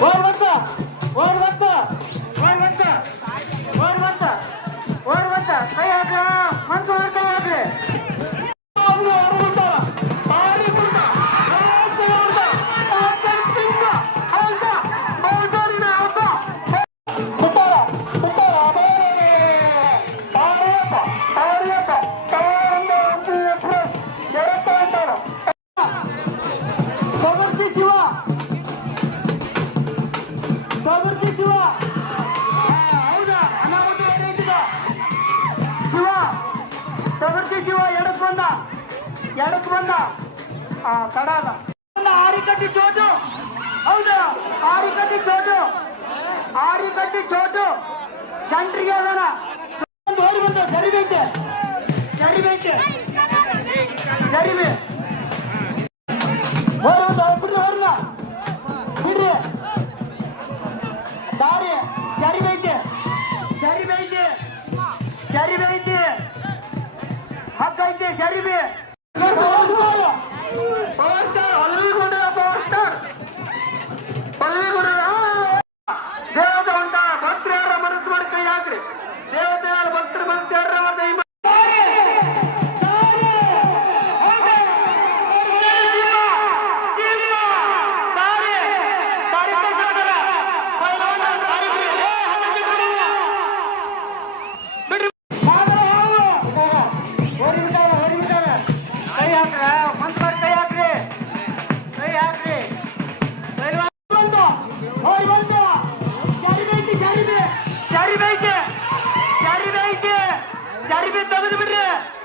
ஒரு வட்டம் ஒரு வட்டம் ಶಿವ ಎಡಕ್ ಬಂದ ಎಡಕ್ ಬಂದ ಆ ತಡಾದ ಆರಿಕಟ್ಟಿ ಚೋಟು ಹೌದಾ ಆರಿಕಟ್ಟಿ ಚೋಟು ಆರಿಕಟ್ಟಿ ಚೋಟು ಜಂಟ್ರಿಗೆ ಅದನ ಒಂದು ಓಡಿ ಬಂದ ಸರಿಗೈತೆ ಸರಿಗೈತೆ ಸರಿಬಿ ಓಡಿ ಬಂದ ಸರಿಬಿ ಪವರ್ ಸ್ಟಾರ್ ಹಲ್ವಿಗುಡ ಪವರ್ ಸ್ಟಾರ್ ಹಲ್ವಿಗುಡ ದೇವತೆ ಉಂಟ ಭಕ್ತರ ಮನಸ್ಸು ಮಾಡಿ ಕೈ ಹಾಕ್ರಿ ದೇವತೆ ತೆಗೆದು ಬಿಡ್ರಿ.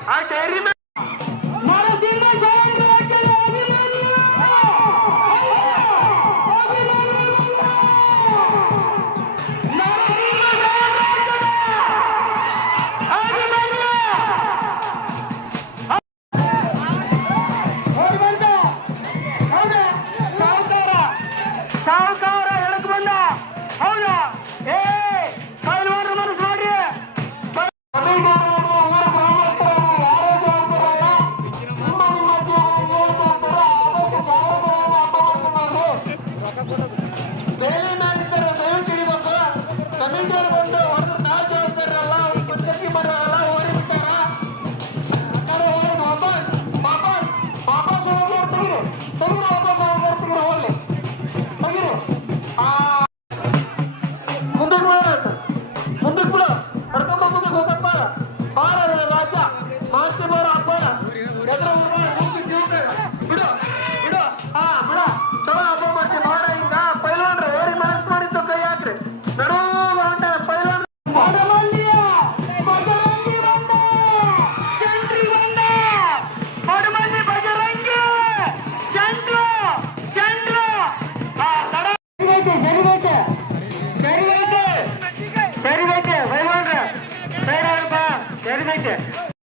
ಆ ಡೈರಿ Saturday, Saturday.